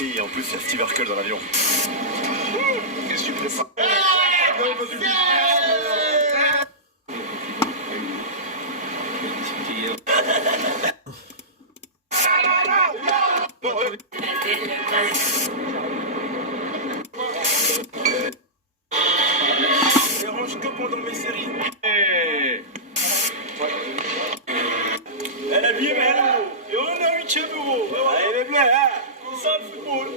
Et en plus, il y a Steve Urkel dans l'avion. Qu'est-ce que tu prépares? Dérange que pendant mes séries. Elle a bien mal. Et on a 8 euros. Allez, les bleus, hein. Ça, le football.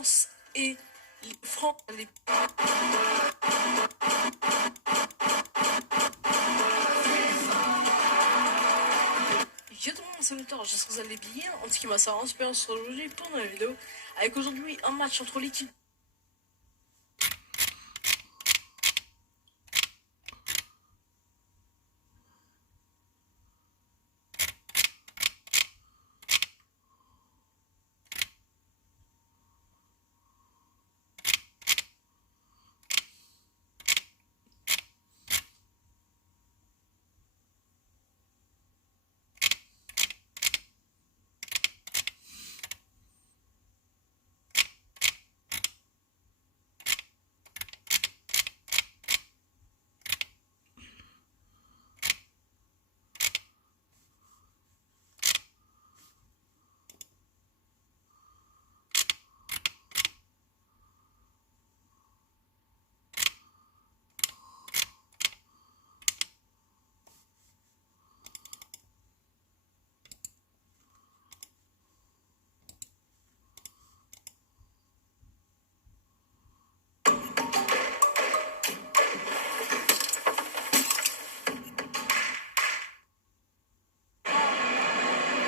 France et France. Yo tout le monde, c'est Victor, j'espère que vous allez bien. En ce qui m'a ça inspiré sur aujourd'hui pour la vidéo. Avec aujourd'hui un match entre l'équipe.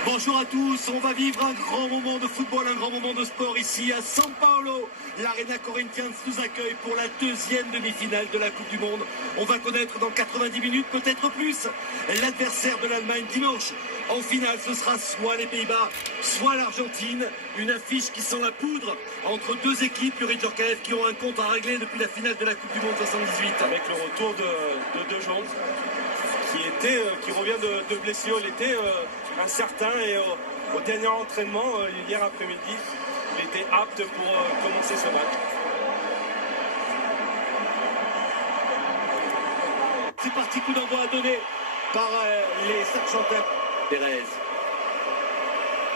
Bonjour à tous, on va vivre un grand moment de football, un grand moment de sport ici à São Paulo. L'Arena Corinthians nous accueille pour la deuxième demi-finale de la Coupe du Monde. On va connaître dans 90 minutes, peut-être plus, l'adversaire de l'Allemagne dimanche. En finale, ce sera soit les Pays-Bas, soit l'Argentine. Une affiche qui sent la poudre entre deux équipes, Youri Djorkaeff, qui ont un compte à régler depuis la finale de la Coupe du Monde 78. Avec le retour de De Jong, qui revient de blessure. Il était incertain et au dernier entraînement, hier après-midi, il était apte pour commencer ce match. C'est parti, coup d'envoi à donner par les Argentins. Pérez.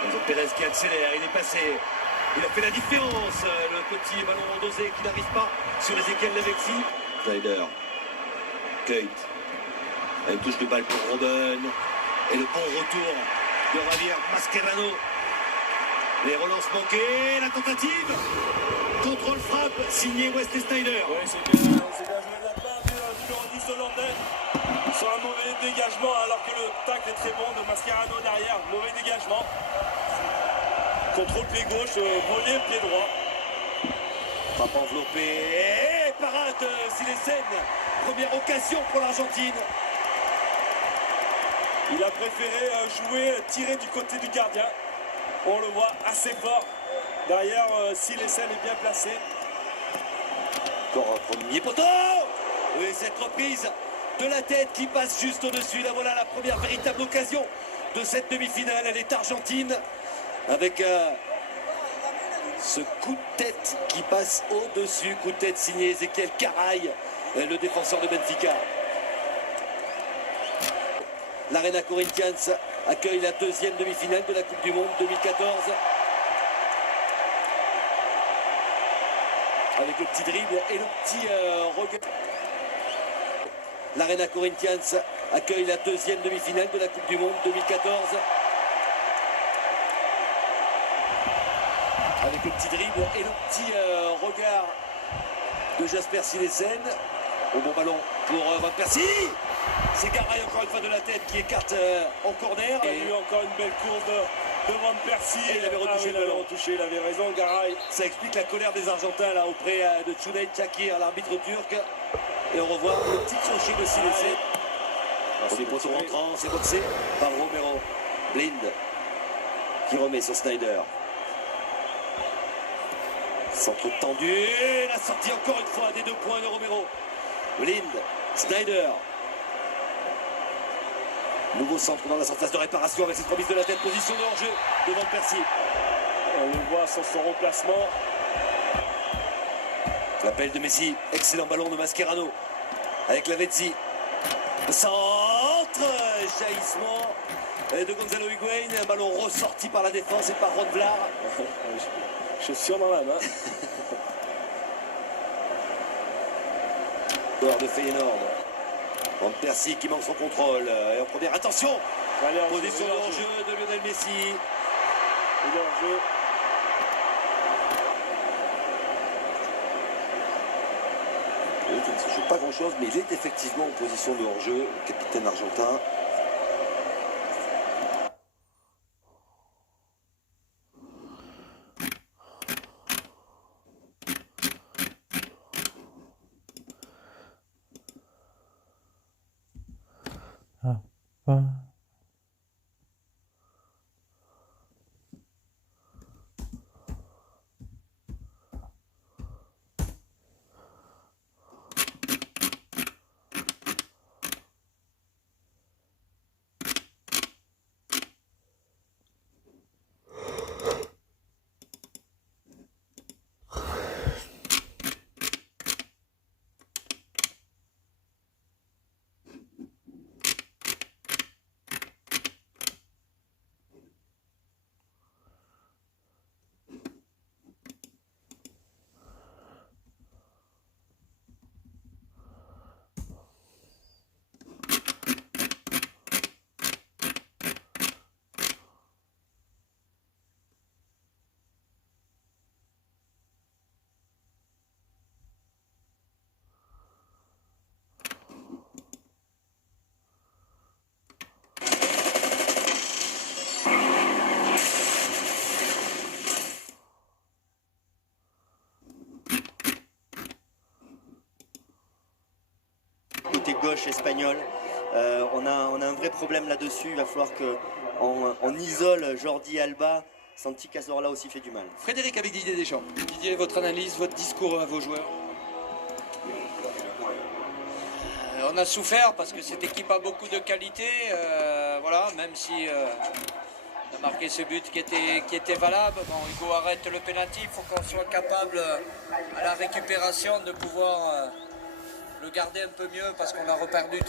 Enzo Pérez qui accélère, il est passé. Il a fait la différence. Le petit ballon dosé qui n'arrive pas sur Ezequiel Lavezzi. Schneider. Keut. Une touche de balle pour Robben. Et le bon retour de Javier Mascherano. Les relances manquées, la tentative. Contrôle frappe, signé Wesley Sneijder. Oui, c'est bien joué de la part du numéro 10 hollandais. Sur un mauvais dégagement, alors que le tacle est très bon de Mascherano derrière. Mauvais dégagement. Contrôle pied gauche, voler pied droit. Frappe enveloppée. Et parade Silesen. Première occasion pour l'Argentine. Il a préféré tirer du côté du gardien. On le voit assez fort. Derrière, Silesen est bien placé. Encore un premier poteau. Et cette reprise de la tête qui passe juste au-dessus. Là voilà la première véritable occasion de cette demi-finale. Elle est argentine avec ce coup de tête qui passe au-dessus. Coup de tête signé Ezequiel Caray, le défenseur de Benfica. L'Arena Corinthians accueille la deuxième demi-finale de la Coupe du Monde 2014. Avec le petit dribble et le petit regard. L'Arena Corinthians accueille la deuxième demi-finale de la Coupe du Monde 2014. Avec le petit dribble et le petit regard de Jasper Silesen. Au bon ballon pour Van Persie. C'est Garay encore une fois de la tête qui écarte en corner. Il y a eu encore une belle course de Van Persie. Et il avait retouché le ballon. Il avait raison, Garay. Ça explique la colère des Argentins là auprès de Cüneyt Çakır, l'arbitre turc. Et on revoit le petit crochet de Silesen. Premier poteau rentrant, c'est boxé par Romero. Blind qui remet sur Sneijder. Centre tendu, la sortie encore une fois des 2 points de Romero. Blind, Sneijder. Nouveau centre dans la surface de réparation avec cette remise de la tête, position de hors-jeu de Van Persie. On le voit sur son remplacement. L'appel de Messi, excellent ballon de Mascherano avec Lavezzi. Centre, jaillissement de Gonzalo Higuaín, un ballon ressorti par la défense et par Ron Vlaar. Chaussure dans la main. Joueur de Feyenoord. Van Persie qui manque son contrôle. Et en première, attention, position de hors-jeu de Lionel Messi. Hors-jeu. Oui, il ne joue pas grand-chose, mais il est effectivement en position de hors-jeu, le capitaine argentin. Côté gauche espagnol, on a un vrai problème là-dessus. Il va falloir qu'on isole Jordi Alba. Santi Cazorla aussi fait du mal. Frédéric avec Didier Deschamps. Didier, votre analyse, votre discours à vos joueurs? On a souffert parce que cette équipe a beaucoup de qualité. Voilà, même si on a marqué ce but qui était valable. Bon, Hugo arrête le pénalty. Il faut qu'on soit capable à la récupération de pouvoir le garder un peu mieux parce qu'on a reperdu